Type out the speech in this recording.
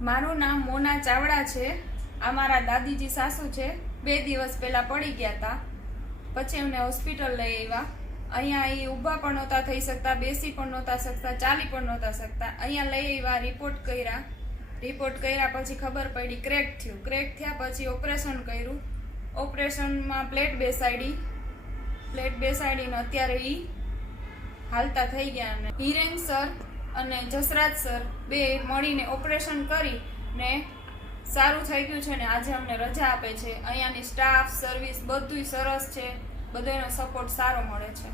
મારું નામ મોના ચાવડા છે। આ મારા દાદીજી સાસુ છે। 2 દિવસ પહેલા પડી ગયા હતા, પછી એમને હોસ્પિટલ લઈ આવ્યા। અહીંયા એ ઊભા પણ નહોતા થઈ શકતા, બેસી પણ નહોતા શકતા, ચાલી પણ નહોતા શકતા। અહીંયા લઈ આવ્યા, રિપોર્ટ કર્યા પછી ખબર પડી ક્રેક થયું। ક્રેક થયા પછી ઓપરેશન કર્યું। ઓપરેશનમાં પ્લેટ બેસાડીને અત્યારે એ હાલતા થઈ ગયા। અને હિરેન સર અને જસરાજ સર બે મળીને ઓપરેશન કરીને સારું થઈ ગયું છે ને આજે અમને રજા આપે છે। અહીંયાની સ્ટાફ સર્વિસ બધુંય સરસ છે, બધાનો સપોર્ટ સારો મળે છે।